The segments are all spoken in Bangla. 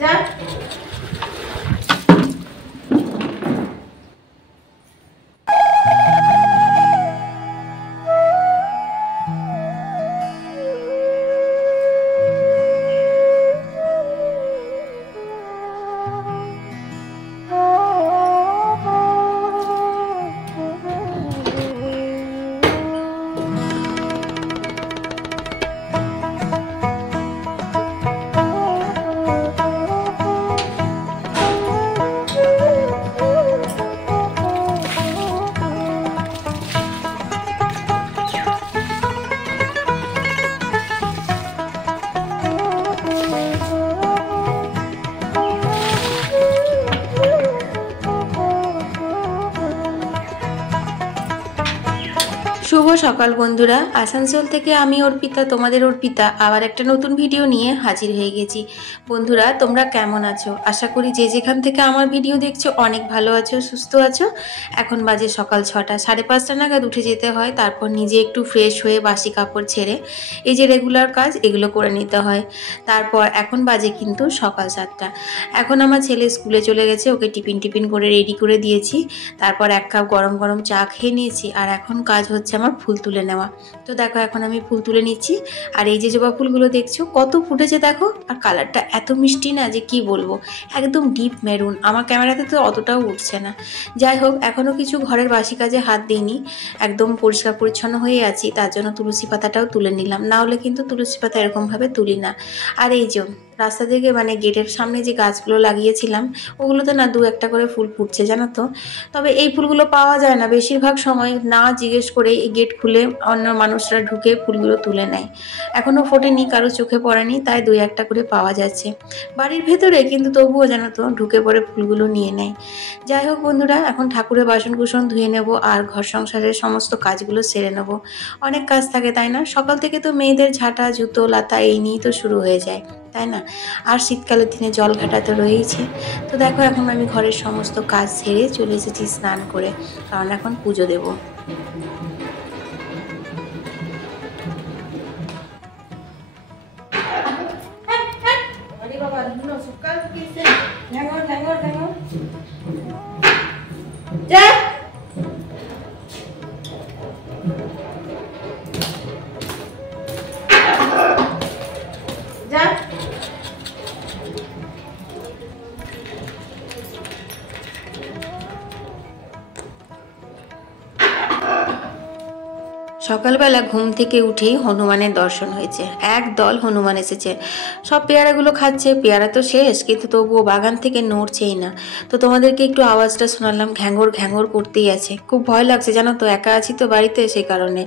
যা। শুভ সকাল বন্ধুরা, আসানসোল থেকে আমি অর্পিতা, তোমাদের অর্পিতা আবার একটা নতুন ভিডিও নিয়ে হাজির হয়ে গেছি। বন্ধুরা তোমরা কেমন আছো? আশা করি যে যেখান থেকে আমার ভিডিও দেখছো অনেক ভালো আছো, সুস্থ আছো। এখন বাজে সকাল 6টা, 5:30 নাগাদ উঠে যেতে হয়। তারপর নিজে একটু ফ্রেশ হয়ে বাসি কাপড় ছেড়ে এই যে রেগুলার কাজ এগুলো করে নিতে হয়। তারপর এখন বাজে কিন্তু সকাল 7টা। এখন আমার ছেলে স্কুলে চলে গেছে, ওকে টিফিন করে রেডি করে দিয়েছি। তারপর 1 কাপ গরম গরম চা খেয়ে নিয়েছি। আর এখন কাজ হচ্ছে আমার ফুল তুলে নেওয়া। তো দেখো এখন আমি ফুল তুলে নিচ্ছি। আর এই যে জবা ফুলগুলো দেখছো কত ফুটেছে দেখো, আর কালারটা এত মিষ্টি না যে কি বলবো, একদম ডিপ মেরুন। আমার ক্যামেরাতে তো অতটাও উঠছে না। যাই হোক, এখনো কিছু ঘরের বাসি কাজে হাত দিইনি, একদম পরিষ্কার পরিচ্ছন্ন হয়ে আছি। তার জন্য তুলসী পাতাটাও তুলে নিলাম, না হলে কিন্তু তুলসী পাতা এরকম ভাবে তুলি না। আর এই যে রাস্তা থেকে মানে গেটের সামনে যে গাছগুলো লাগিয়েছিলাম ওগুলোতে না 2-1টা করে ফুল ফুটছে জানো তো। তবে এই ফুলগুলো পাওয়া যায় না বেশিরভাগ সময়, না জিজ্ঞেস করে এই গেট খুলে অন্য মানুষরা ঢুকে ফুলগুলো তুলে নেয়। এখনো ফোটেনি, কারো চোখে পড়েনি, তাই 2-1টা করে পাওয়া যাচ্ছে বাড়ির ভেতরে, কিন্তু তবুও জানো তো ঢুকে পড়ে ফুলগুলো নিয়ে নেয়। যাই হোক বন্ধুরা, এখন ঠাকুরের বাসনকুসন ধুয়ে নেব আর ঘর সংসারের সমস্ত কাজগুলো সেরে নেব। অনেক কাজ থাকে তাই না? সকাল থেকে তো মেয়েদের ঝাঁটা জুতো লাতা এই নিয়েই তো শুরু হয়ে যায় তাই না? আর শীতকালের দিনে জল ঘাটা তো রয়েইছে। তো দেখো এখন আমি ঘরের সমস্ত কাজ সেরে চলে এসেছি স্নান করে, কারণ এখন পুজো দেব। সকালবেলা ঘুম থেকে উঠেই হনুমানের দর্শন হয়েছে। একদল হনুমান এসেছে, সব পেয়ারাগুলো খাচ্ছে। পেয়ারা তো শেষ, কিন্তু তবুও বাগান থেকে নড়ছেই না। তো তোমাদেরকে একটু আওয়াজটা শোনালাম, ঘ্যাঙর ঘ্যাঙর করতেই আছে। খুব ভয় লাগছে জানো তো, একা আছি তো বাড়িতে, সেই কারণে।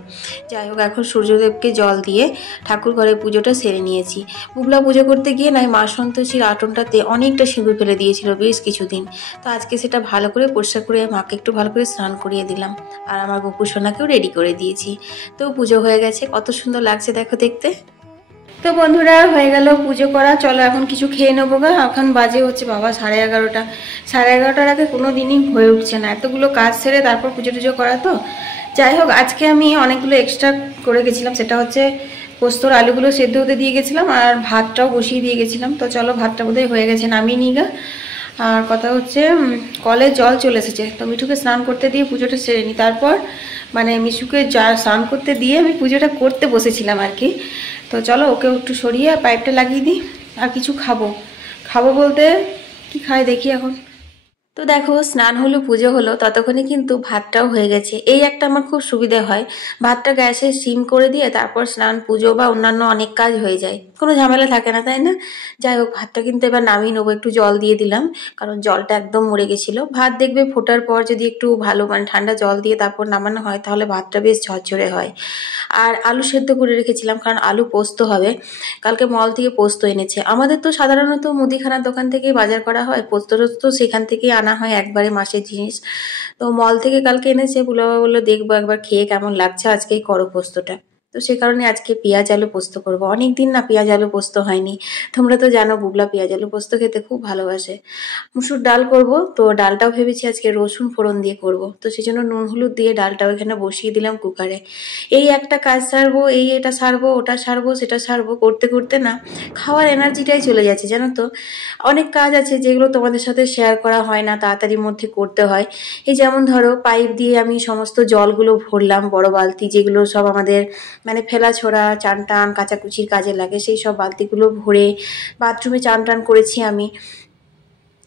যাই হোক, এখন সূর্যদেবকে জল দিয়ে ঠাকুর ঘরে পুজোটা সেরে নিয়েছি। বুবলা পুজো করতে গিয়ে নাই মা সন্তোষীর আটনটাতে অনেকটা সিঁদুর ফেলে দিয়েছিল বেশ কিছুদিন। তো আজকে সেটা ভালো করে পরিষ্কার করে মাকে একটু ভালো করে স্নান করিয়ে দিলাম। আর আমার গোপু সোনাকেও রেডি করে দিয়েছি। তো পুজো হয়ে গেছে, কত সুন্দর লাগছে দেখো দেখতে। তো বন্ধুরা হয়ে গেল পুজো করা, চলো এখন কিছু খেয়ে নেবো গা। এখন বাজে হচ্ছে বাবা 11:30। 11:30টার আগে কোনো দিনই হয়ে উঠছে না, এতগুলো কাজ সেরে তারপর পুজো টুজো করা। তো যাই হোক, আজকে আমি অনেকগুলো এক্সট্রা করে গেছিলাম, সেটা হচ্ছে পোস্তর আলুগুলো সেদ্ধ হতে দিয়ে গেছিলাম আর ভাতটাও বসিয়ে দিয়ে গেছিলাম। তো চলো ভাতটা বোধহয় হয়ে গেছে, নামিয়ে নিই গা। আর কথা হচ্ছে কলে জল চলে এসেছে, তো মিঠুকে স্নান করতে দিয়ে পুজোটা সেরে নিই। তারপর মানে মিশুকে স্নান করতে দিয়ে আমি পুজোটা করতে বসেছিলাম আর কি। তো চলো ওকে একটু সরিয়ে পাইপটা লাগিয়ে দিই। আর কিছু খাবো বলতে কি খাই দেখি এখন। তো দেখো স্নান হলো পুজো হলো, ততক্ষণে কিন্তু ভাতটাও হয়ে গেছে। এই একটা আমার খুব সুবিধা হয়, ভাতটা গ্যাসে সিম করে দিয়ে তারপর স্নান পুজো বা অন্যান্য অনেক কাজ হয়ে যায়, কোনো ঝামেলা থাকে না তাই না? যাই হোক, ভাতটা কিন্তু এবার নামিয়ে নেবো। একটু জল দিয়ে দিলাম, কারণ জলটা একদম মরে গেছিলো। ভাত দেখবে ফোটার পর যদি একটু ভালো মানে ঠান্ডা জল দিয়ে তারপর নামানো হয় তাহলে ভাতটা বেশ ঝরঝরে হয়। আর আলু সেদ্ধ করে রেখেছিলাম, কারণ আলু পোস্ত হবে। কালকে মল থেকে পোস্ত এনেছে। আমাদের তো সাধারণত মুদিখানার দোকান থেকে বাজার করা হয়, পোস্ত টোস্ত সেখান থেকেই আনা হয়, একবারে মাসের জিনিস। তো মল থেকে কালকে এনেছে, বুলাবা বললো দেখবো একবার খেয়ে কেমন লাগছে, আজকেই করো পোস্তটা। তো সে কারণে আজকে পেঁয়াজ আলু পোস্ত করব। অনেক দিন না পেঁয়াজ আলু পোস্ত হয়নি। তোমরা তো জানো বুবলা পেঁয়াজ আলু পোস্ত খেতে খুব ভালোবাসে। মুসুর ডাল করব, তো ডালটাও ভেবেছি আজকে রসুন ফোড়ন দিয়ে করব। তো সেই জন্য নুন হলুদ দিয়ে ডালটাও এখানে বসিয়ে দিলাম কুকারে। এই একটা কাজ সারবো, এটা সারবো, ওটা সারবো, সেটা সারবো, করতে করতে না খাওয়ার এনার্জিটাই চলে যাচ্ছে জানো তো। অনেক কাজ আছে যেগুলো তোমাদের সাথে শেয়ার করা হয় না, তাড়াতাড়ির মধ্যে করতে হয়। এই যেমন ধরো পাইপ দিয়ে আমি সমস্ত জলগুলো ভরলাম, বড় বালতি যেগুলো সব আমাদের মানে ফেলা ছোড়া, চান টান কাচাকুচির কাজে লাগে, সেই সব বালতিগুলো ভরে বাথরুমে চান টান করেছি আমি।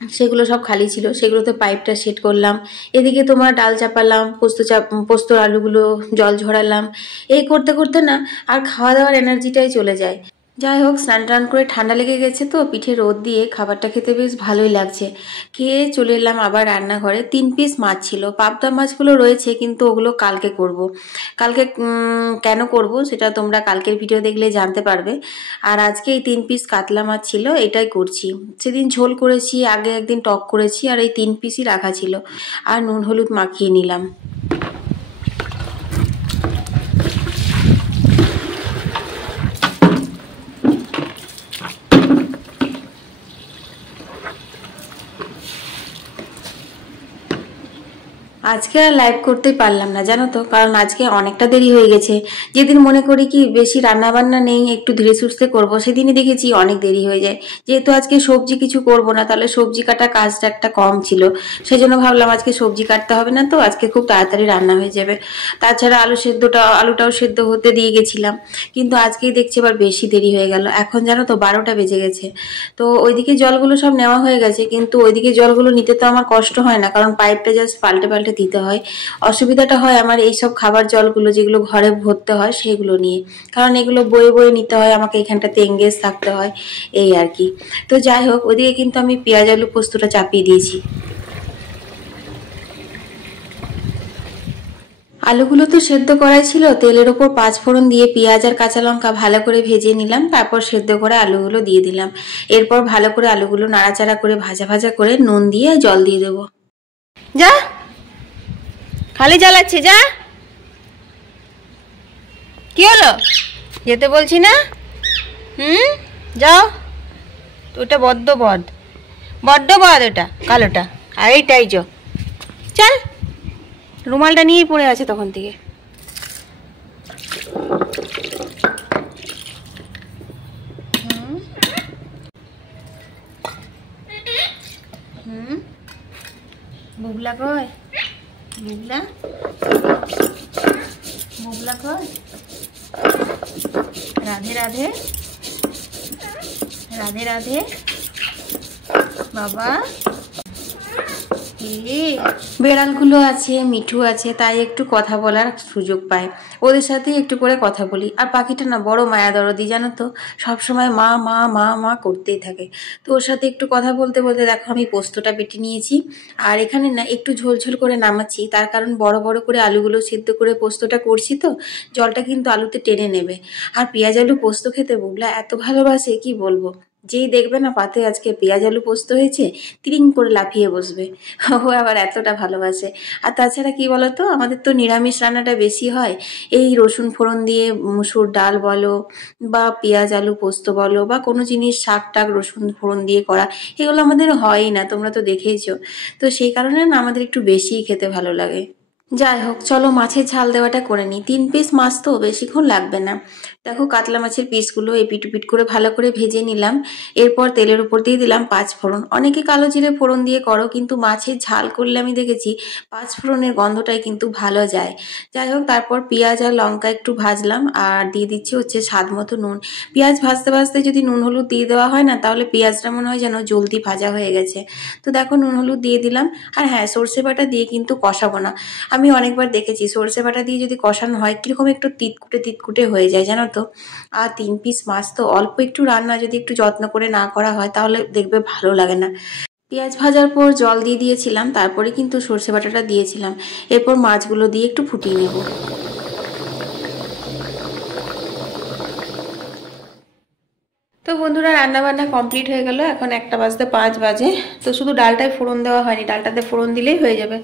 সেগুলো সব খালি ছিল, সেগুলোতে পাইপটা সেট করলাম। এদিকে তোমার ডাল চাপালাম, পোস্তর আলুগুলো জল ঝরালাম। এই করতে করতে না আর খাওয়া দাওয়ার এনার্জিটাই চলে যায়। যাই হোক, স্নান টান করে ঠান্ডা লেগে গেছে, তো পিঠে রোদ দিয়ে খাবারটা খেতে বেশ ভালোই লাগছে। খেয়ে চলে এলাম আবার রান্নাঘরে। 3 পিস মাছ ছিল, পাবদা মাছগুলো রয়েছে কিন্তু ওগুলো কালকে করব। কালকে কেন করব সেটা তোমরা কালকের ভিডিও দেখলে জানতে পারবে। আর আজকে এই 3 পিস কাতলা মাছ ছিল, এটাই করছি। সেদিন ঝোল করেছি, আগে একদিন টক করেছি, আর এই 3 পিসই রাখা ছিল। আর নুন হলুদ মাখিয়ে নিলাম। আজকে আর লাইভ করতেই পারলাম না জানো তো, কারণ আজকে অনেকটা দেরি হয়ে গেছে। যেদিন মনে করি কি বেশি রান্না বান্না নেই, একটু ধীরে সুস্থে করবো, সেদিনই দেখেছি অনেক দেরি হয়ে যায়। যেহেতু আজকে সবজি কিছু করব না, তাহলে সবজি কাটা কাজটা একটা কম ছিল, সেই জন্য ভাবলাম আজকে সবজি কাটতে হবে না, তো আজকে খুব তাড়াতাড়ি রান্না হয়ে যাবে। তাছাড়া আলুটাও সেদ্ধ হতে দিয়ে গেছিলাম, কিন্তু আজকেই দেখছি এবার বেশি দেরি হয়ে গেল। এখন জানো তো 12টা বেজে গেছে। তো ওইদিকে জলগুলো সব নেওয়া হয়ে গেছে, কিন্তু ওইদিকে জলগুলো নিতে তো আমার কষ্ট হয় না, কারণ পাইপটা জাস্ট পাল্টে পাল্টে দিতে হয়। অসুবিধাটা হয় আমার এইসব খাবার জলগুলো যেগুলো ঘরে ভরতে হয় সেগুলো নিয়ে, কারণ এগুলো বয়ে বয়ে নিতে হয়, আমাকে এখানটাতে এঙ্গেজ থাকতে হয়, এই আর কি। তো যাই হোক, ওইদিকে কিন্তু আমি পেঁয়াজ আলু পোস্তটা চাপিয়ে দিয়েছি। আলুগুলো তো সেদ্ধ করাই ছিল, তেলের ওপর 5 ফোড়ন দিয়ে পেঁয়াজ আর কাঁচা লঙ্কা ভালো করে ভেজে নিলাম, তারপর সেদ্ধ করা আলুগুলো দিয়ে দিলাম। এরপর ভালো করে আলুগুলো নাড়াচাড়া করে ভাজা ভাজা করে নুন দিয়ে জল দিয়ে দেবো। যা, খালি জ্বালাচ্ছে, যা। কি হলো, যেতে বলছি না? যাও। ওটা বড্ড বদ ওটা কালোটা, আর এইটাই চল। রুমালটা নিয়েই পড়ে আছে তখন থেকে। বুবলা কয়, বুবলা কয়, রাধে রাধে, রাধে রাধে বাবা। বেড়ালগুলো আছে, মিঠু আছে, তাই একটু কথা বলার সুযোগ পায়, ওদের সাথে একটু করে কথা বলি। আর পাখিটা না বড় মায়া দরদি জানো তো, সবসময় মা মা মা মা করতেই থাকে। তো ওর সাথে একটু কথা বলতে বলতে দেখো আমি পোস্তটা বেটে নিয়েছি। আর এখানে না একটু ঝোলঝোল করে নামাচ্ছি, তার কারণ বড় বড় করে আলুগুলো সিদ্ধ করে পোস্তটা করছি, তো জলটা কিন্তু আলুতে টেনে নেবে। আর পেঁয়াজ আলু পোস্ত খেতে বুবলা এত ভালোবাসে কি বলবো। যেই দেখবে না পাতে আজকে পেঁয়াজ আলু পোস্ত হয়েছে, তিরিং করে লাফিয়ে বসবে। ও আবার এতটা ভালোবাসে। আর তাছাড়া কি বলতো, আমাদের তো নিরামিষ রান্নাটা বেশি হয়। এই রসুন ফোড়ন দিয়ে মুসুর ডাল বলো, বা পেঁয়াজ আলু পোস্ত বলো, বা কোনো জিনিস শাক টাক রসুন ফোড়ন দিয়ে করা, এগুলো আমাদের হয়ই না, তোমরা তো দেখেইছো। তো সেই কারণে না আমাদের একটু বেশিই খেতে ভালো লাগে। যাই হোক, চলো মাছের ঝাল দেওয়াটা করে নিই। 3 পিস মাছ তো বেশিক্ষণ লাগবে না। দেখো কাতলা মাছের পিসগুলো এপিট ওপিট করে ভালো করে ভেজে নিলাম। এরপর তেলের উপর দিয়ে দিলাম 5 ফোড়ন। অনেকে কালো জিরে ফোড়ন দিয়ে করো, কিন্তু মাছের ঝাল করলে আমি দেখেছি 5 ফোড়নের গন্ধটাই কিন্তু ভালো যায়। যাই হোক, তারপর পেঁয়াজ আর লঙ্কা একটু ভাজলাম, আর দিয়ে দিচ্ছি হচ্ছে স্বাদ মতো নুন। পেঁয়াজ ভাজতে ভাজতে যদি নুন হলুদ দিয়ে দেওয়া হয় না, তাহলে পেঁয়াজটা মনে হয় যেন জলদি ভাজা হয়ে গেছে। তো দেখো নুন হলুদ দিয়ে দিলাম। আর হ্যাঁ, সর্ষে বাটা দিয়ে কিন্তু কষাবো না। আমি অনেকবার দেখেছি সর্ষে বাটা দিয়ে যদি কষানো হয় কিরকম একটু তিতকুটে হয়ে যায় জানো তো। আর 3 পিস মাছ তো অল্প একটু রান্না যদি একটু যত্ন করে না করা হয় তাহলে দেখবে ভালো লাগে না। পেঁয়াজ ভাজার পর জল দিয়ে দিয়েছিলাম, তারপরে কিন্তু সর্ষে বাটাটা দিয়েছিলাম। এরপর মাছগুলো দিয়ে একটু ফুটিয়ে নেব। তো বন্ধুরা, রান্নাবান্না কমপ্লিট হয়ে গেল। এখন 1:05 বাজে। তো শুধু ডালটায় ফোড়ন দেওয়া হয়নি, ডালটাতে ফোড়ন দিলেই হয়ে যাবে।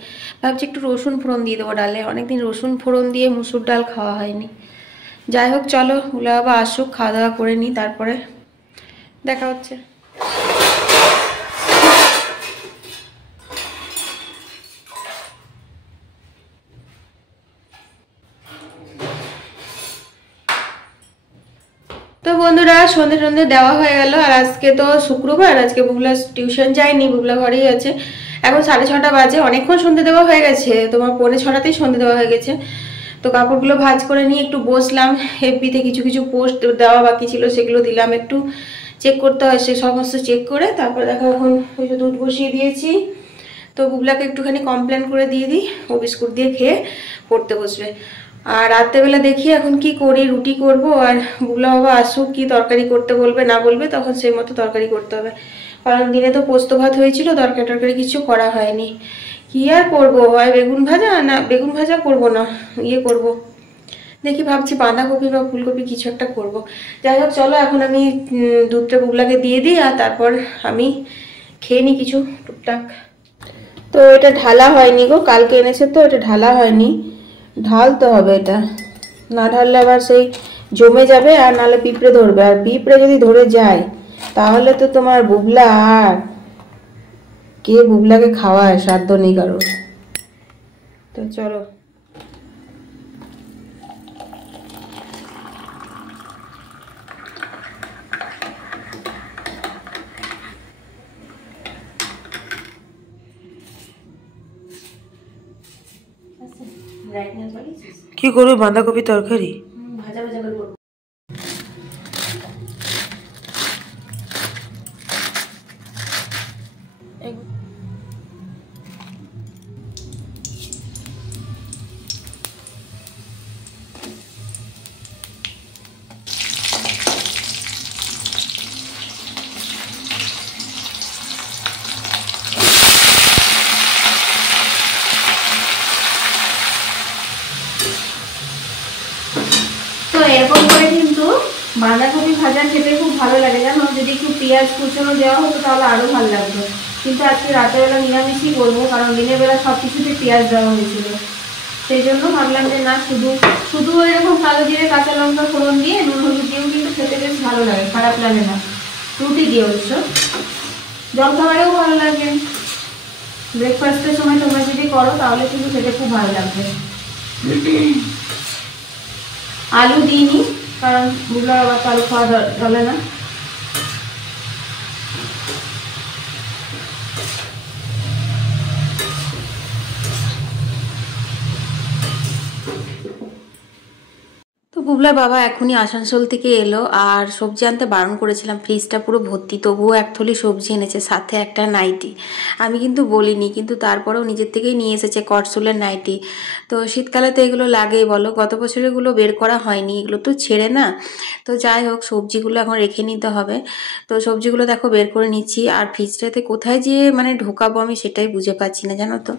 ভাবছি একটু রসুন ফোড়ন দিয়ে দেবো ডালে, অনেকদিন রসুন ফোড়ন দিয়ে মুসুর ডাল খাওয়া হয়নি। যাই হোক চলো, বুবলা বাবা আসুক, খাওয়া দাওয়া করে নিই, তারপরে দেখা হচ্ছে। তো বন্ধুরা, সন্ধে সন্ধে দেওয়া হয়ে গেল। আর আজকে তো শুক্রবার, আজকে বুবলা টিউশন যায়নি, বুবলা ঘরেই আছে। এখন 6:30 বাজে, অনেকক্ষণ সন্ধে দেওয়া হয়ে গেছে, তোমার 6:45তেই সন্ধে দেওয়া হয়ে গেছে। তো কাপড়গুলো ভাঁজ করে নিয়ে একটু বসলাম। এফবিতে কিছু কিছু পোস্ট দেওয়া বাকি ছিল, সেগুলো দিলাম, একটু চেক করতে হয়, সে সমস্ত চেক করে তারপর দেখো এখন ওই যে দুধ বসিয়ে দিয়েছি। তো বুবলাকে একটুখানি কমপ্লেন করে দিয়ে দিই, ও বিস্কুট দিয়ে খেয়ে পড়তে বসবে। আর রাত্রেবেলা দেখি এখন কি করি, রুটি করব, আর বুবলা বাবা আসুক, কি তরকারি করতে বলবে না বলবে তখন সেই মতো তরকারি করতে হবে। কারণ দিনে তো পোস্ত ভাত হয়েছিল, তরকারি টরকারি কিছু করা হয়নি। কি আর করবো, হয় বেগুন ভাজা, না বেগুন ভাজা করবো না, ইয়ে করব, দেখি ভাবছি বাঁধাকপি বা ফুলকপি কিছু একটা করব। যাই হোক চলো, এখন আমি দুধটা বুবলাকে দিয়ে দিই, আর তারপর আমি খেয়ে নিই কিছু টুকটাক। তো এটা ঢালা হয়নি গো, কালকে এনেছে তো, এটা ঢালা হয়নি, ঢালতে হবে। এটা না ঢাললে আবার সেই জমে যাবে, আর নাহলে পিঁপড়ে ধরবে, আর পিঁপড়ে যদি ধরে যায় তাহলে তো তোমার বুবলা, আর কে বুবলাকে খাওয়ায়, সাধ্য নেই কারোর। তো চলো। কি করবে, বাঁধাকপি তরকারি ভাজা ভাজা করে করবো। তো এরকম করে কিন্তু বাঁধাকপি ভাজা খেতে খুব ভালো লাগে, জানো, যদি একটু পেঁয়াজ কুচনো দেওয়া হতো তাহলে আরো ভালো লাগতো। কিন্তু আজকে রাতেরবেলা নিরামিষই করবো, কারণ দিনের বেলা সব কিছুতে পেঁয়াজ দেওয়া হয়েছিল। সেই জন্য ভাবলাম যে না, শুধু শুধু এরকম কালো জিরে কাঁচা লঙ্কা ফোড়ন দিয়ে নুন হলুদ দিয়েও কিন্তু খেতে বেশ ভালো লাগে, খারাপ লাগে না। রুটি দিয়ে অবশ্য, জলখাবারেও ভালো লাগে, ব্রেকফাস্টের সময় তোমরা যদি করো তাহলে কিন্তু খেতে খুব ভালো লাগবে। আলু দিইনি, কারণ বুবলা বাবা তো আলু খাওয়া চলে না। তো বুবলার বাবা এখনই আসানসোল থেকে এলো, আর সবজি আনতে বারণ করেছিলাম, ফ্রিজটা পুরো ভর্তি, তবুও এক থলি সবজি এনেছে, সাথে একটা নাইটি। আমি কিন্তু বলিনি, কিন্তু তারপরেও নিজের থেকেই নিয়ে এসেছে কটসুলের নাইটি। তো শীতকালে তো এগুলো লাগেই বলো, গত বছরেরগুলো বের করা হয়নি, এগুলো তো ছেড়ে না। তো যাই হোক, সবজিগুলো এখন রেখে নিতে হবে। তো সবজিগুলো দেখো বের করে নিচ্ছি, আর ফ্রিজটাতে কোথায় যে মানে ঢোকাবো আমি সেটাই বুঝে পাচ্ছি না, জানো তো।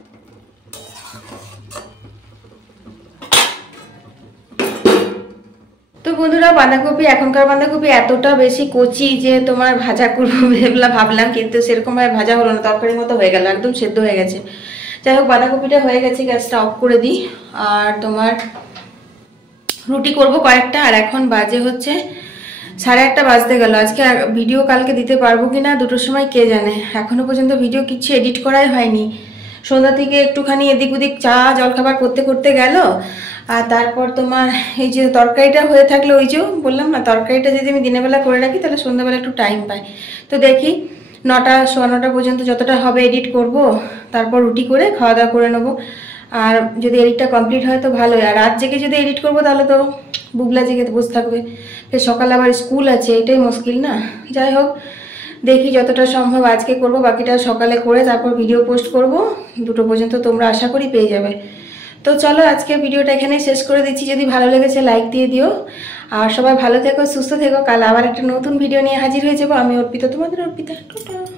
তো বন্ধুরা, বাঁধাকপি, এখনকার বাঁধাকপি এতটা বেশি কচি যে তোমার ভাজা করবো ভাবলাম, কিন্তু সেরকম ভাবে ভাজা হলো না, তরকারির মতো হয়ে গেল, একদম সেদ্ধ হয়ে গেছে। যাই হোক, বাঁধাকপিটা হয়ে গেছে, গ্যাসটা অফ করে দিই। আর তোমার রুটি করব কয়েকটা, আর এখন বাজে হচ্ছে 1:30 বাজতে গেল। আজকে ভিডিও কালকে দিতে পারবো কিনা 2টোর সময় কে জানে, এখনো পর্যন্ত ভিডিও কিছু এডিট করাই হয়নি। সন্ধ্যা থেকে একটুখানি এদিক ওদিক চা জলখাবার করতে করতে গেল। আর তারপর তোমার এই যে তরকারিটা হয়ে থাকলে, ওই যে বললাম না, তরকারিটা যদি আমি দিনের বেলা করে রাখি তাহলে সন্ধ্যাবেলা একটু টাইম পাই। তো দেখি 9টা, 9:15 পর্যন্ত যতটা হবে এডিট করব, তারপর রুটি করে খাওয়া দাওয়া করে নেবো। আর যদি এডিটটা কমপ্লিট হয় তো ভালোই। আর রাত জেগে যদি এডিট করবো তাহলে তো বুবলা জেগে বসে থাকবে, ফের সকালে আবার স্কুল আছে, এটাই মুশকিল না। যাই হোক, দেখি যতটা সম্ভব আজকে করব, বাকিটা সকালে করে তারপর ভিডিও পোস্ট করব। 2টো পর্যন্ত তোমরা আশা করি পেয়ে যাবে। তো চলো, আজকে ভিডিওটা এখানেই শেষ করে দিচ্ছি। যদি ভালো লেগেছে লাইক দিয়ে দিও, আর সবাই ভালো থেকো, সুস্থ থেকো। কাল আবার একটা নতুন ভিডিও নিয়ে হাজির হয়ে যাবো। আমি অর্পিতা, তোমাদের অর্পিতা। টাটা।